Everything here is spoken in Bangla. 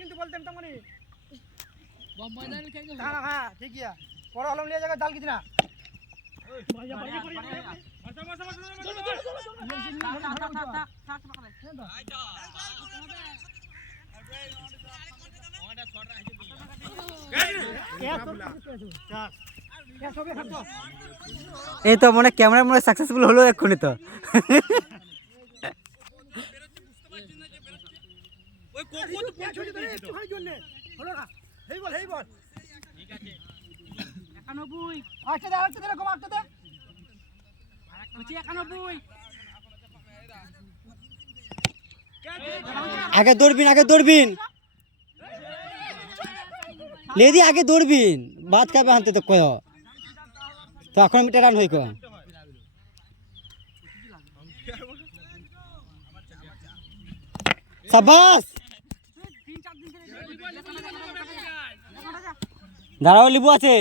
কিন্তু বলতেন তখন হ্যাঁ ঠিক আছে পরে হলম নিয়ে যাবে ডাল কিছু না এই তো মনে ক্যামেরা মনে সাকসেসফুল হলো এক্ষুনি তো আগে দৌড়বিন লেদি আগে দৌড়বিন ভাত খাবে হানতে তো কয় তো এখন মিটা রান হই কয় সাবাস দাঁড়াও লিবু আছে